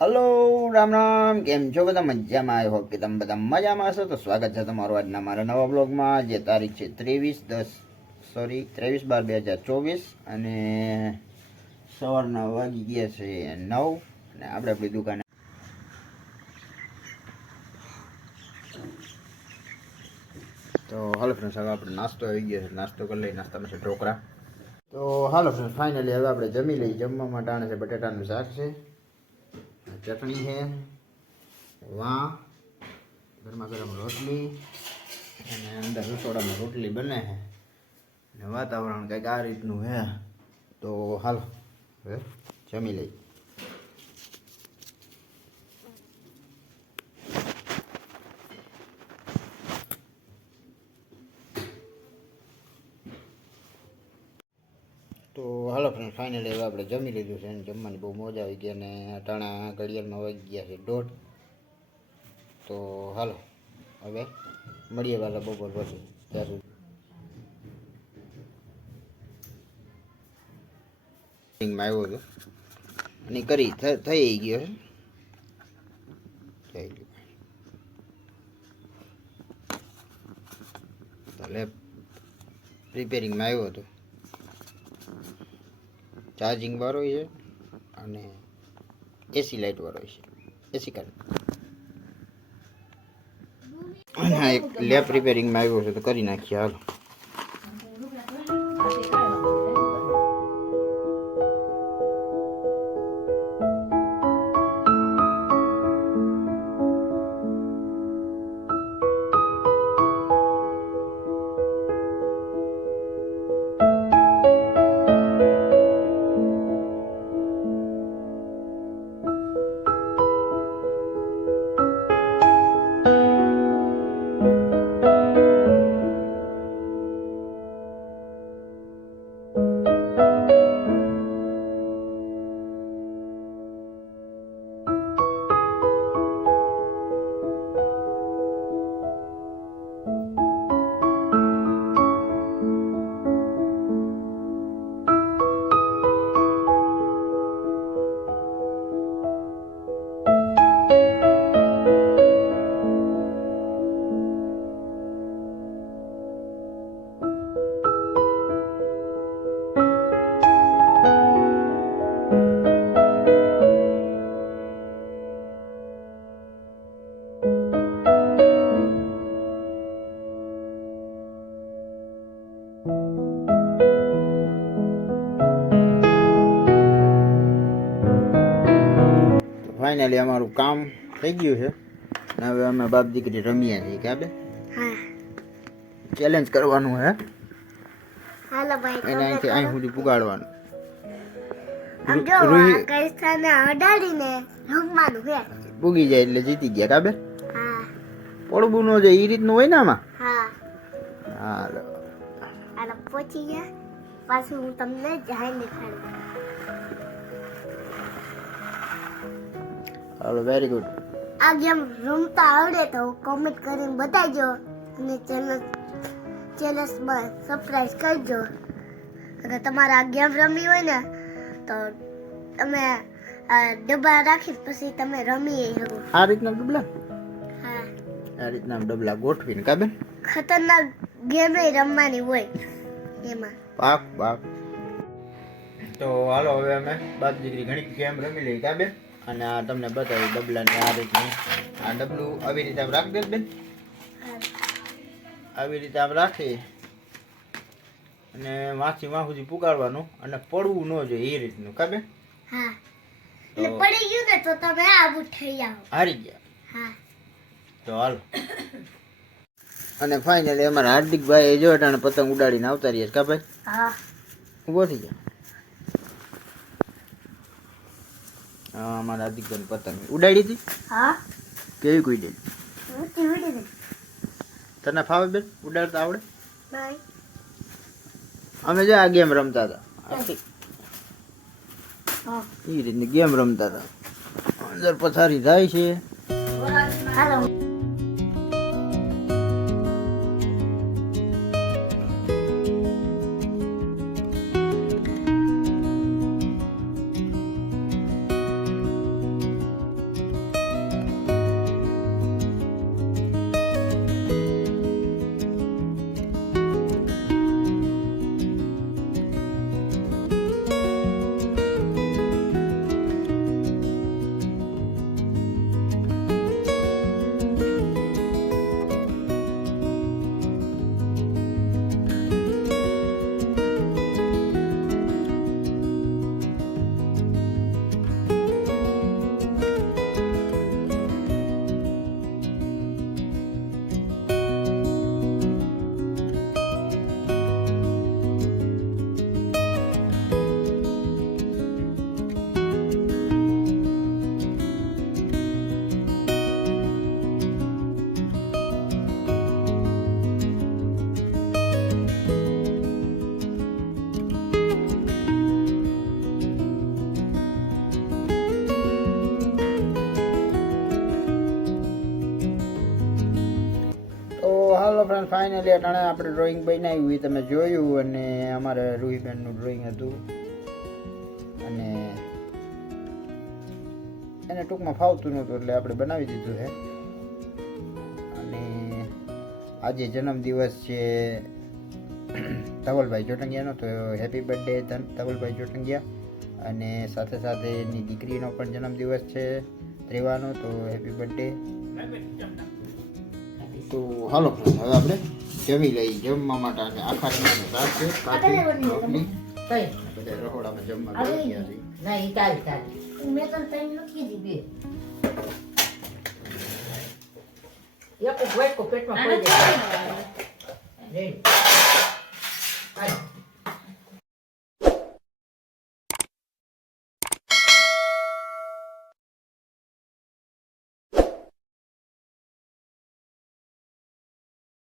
Hello, Ram Ram, કેમ છો બધા? મજામાં આવ્યો કે તમે બધા મજામાં હશો. તો સ્વાગત છે તમારું આજના મારા નવા બ્લોગમાં જે તારીખ છે ત્રેવીસ દસ સોરી ત્રેવીસ બાર બે હજાર ચોવીસ અને સવારના વાગી ગયા છે નવ. અને આપણે આપણી દુકાને તો હાલો ફ્રેન્ડ્સ હવે આપણે નાસ્તો આવી ગયો છે. નાસ્તો કરી લઈ નાસ્તામાં છે ઢોકળા. તો હાલો ફ્રેન્ડ્સ ફાઇનલી હવે આપણે જમી લઈએ. જમવા માટે આને છે બટેટાનું શાક છે. ચટણી છે, વાં, ગરમા ગરમ રોટલી અને અંદર રસોડામાં રોટલી બને છે. અને વાતાવરણ કંઈક આ રીતનું છે. તો હાલો જમી લઈ તો હાલો ફ્રેન્ડ ફાઇનલી હવે આપણે જમી લીધું છે અને જમવાની બહુ મોજ આવી ગઈ અને અટાણા ઘડિયાળમાં વાગી ગયા છે દોઢ. તો હાલો, હવે મળીએ વાલા બપોર પછી. ત્યાં સુધી. આવ્યો હતો અને કરી થઈ ગયો છે. થઈ ગયું. એટલે રિપેરિંગમાં આવ્યો હતો. ચાર્જિંગ વાળો છે અને એસી લાઇટ વાળો છે. એસી આ એક લેપ રિપેરિંગમાં આવ્યો છે તો કરી નાખીએ, હાલો. ફાઇનલી અમારું કામ થઈ ગયું છે. અને હવે અમે બાપ દીકરી રમીએ છીએ કે આપણે ચેલેન્જ કરવાનું હે હાલો ભાઈ એને અહીંથી અહીં સુધી પુગાડવાનું. પૂગી જાય એટલે જીતી ગયા કાબે હા. પડવું ન જાય એ રીતનું હોય ને આમાં? હા. હાલો. હાલો પહોંચી ગયા. પાછું હું તમને જાય દેખાડું હાલો વેરી ગુડ આ ગેમ રમતા આવડે તો કોમેન્ટ કરીને બતાવજો અને ચેનલ ચેનલમાં સબસ્ક્રાઇબ કરજો. અગર તમારે આ ગેમ રમવી હોય ને તો તમે આ ડબ્બા રાખી પછી તમે રમી શકો આ રીતના ડબલા હા. આ રીતના ડબલા ગોઠવીને કાબે ખતરનાક ગેમ રમવાની હોય એમાં. પાક પાક તો હાલો હવે અમે બાદ દીકરી ઘણી ગેમ રમી લઈ કાબે અને આ તમને બતાવી ડબલાને આ રીતની. આ ડબલું આવી રીતે આમ રાખી દે બેન? આવી રીતે આમ રાખી. અને વાંચી વાં સુધી પુગાડવાનું અને પડવું ન જોઈએ એ રીતનું. કાબે બેન? પડી ગયું ને તો તમે આવું થઈ આવો. હારી ગયા. હા. તો હાલ. અને ફાઇનલી અમારા હાર્દિકભાઈ જો અટાણે પતંગ ઉડાડીને આવતા રહીએ કા ભાઈ? હા. ઊભો થઈ જા. અમારા હાર્દિકભાઈ પતંગ ઉડાડી હતી? હા. કેવી કોઈ દે તને ફાવે બેન? ઉડાડતા આવડે? અમે જો આ ગેમ રમતા હતા. એ રીતની ગેમ રમતા હતા. અંદર પથારી થાય છે. ફ્રેન્ડ ફાઇનલી અટાણે આપણે ડ્રોઈંગ બનાવ્યું એ તમે જોયું અને અમારે રૂહીબેનનું ડ્રોઈંગ હતું. અને એને ટૂંકમાં ફાવતું નહોતું, એટલે આપણે બનાવી દીધું છે. અને આજે જન્મદિવસ છે ધવલભાઈ જોટંગિયાનો તો હેપી બર્થડે ધવલભાઈ જોટંગિયા અને સાથે સાથે એની દીકરીનો પણ જન્મદિવસ છે, ત્રેવાનો, તો હેપી બર્થડે તો હાલો હવે આપણે જમી લઈ જમવા માટે આજે આખા દિવસનું શાક છે કાચી, રોટલી. કઈ? બધા રહોડામાં જમવા બેસી ગયા છે ના ઈ તારી તારી મેં તો તને મૂકી દીધી બે. એક વાટકો પેટમાં પડી જાય.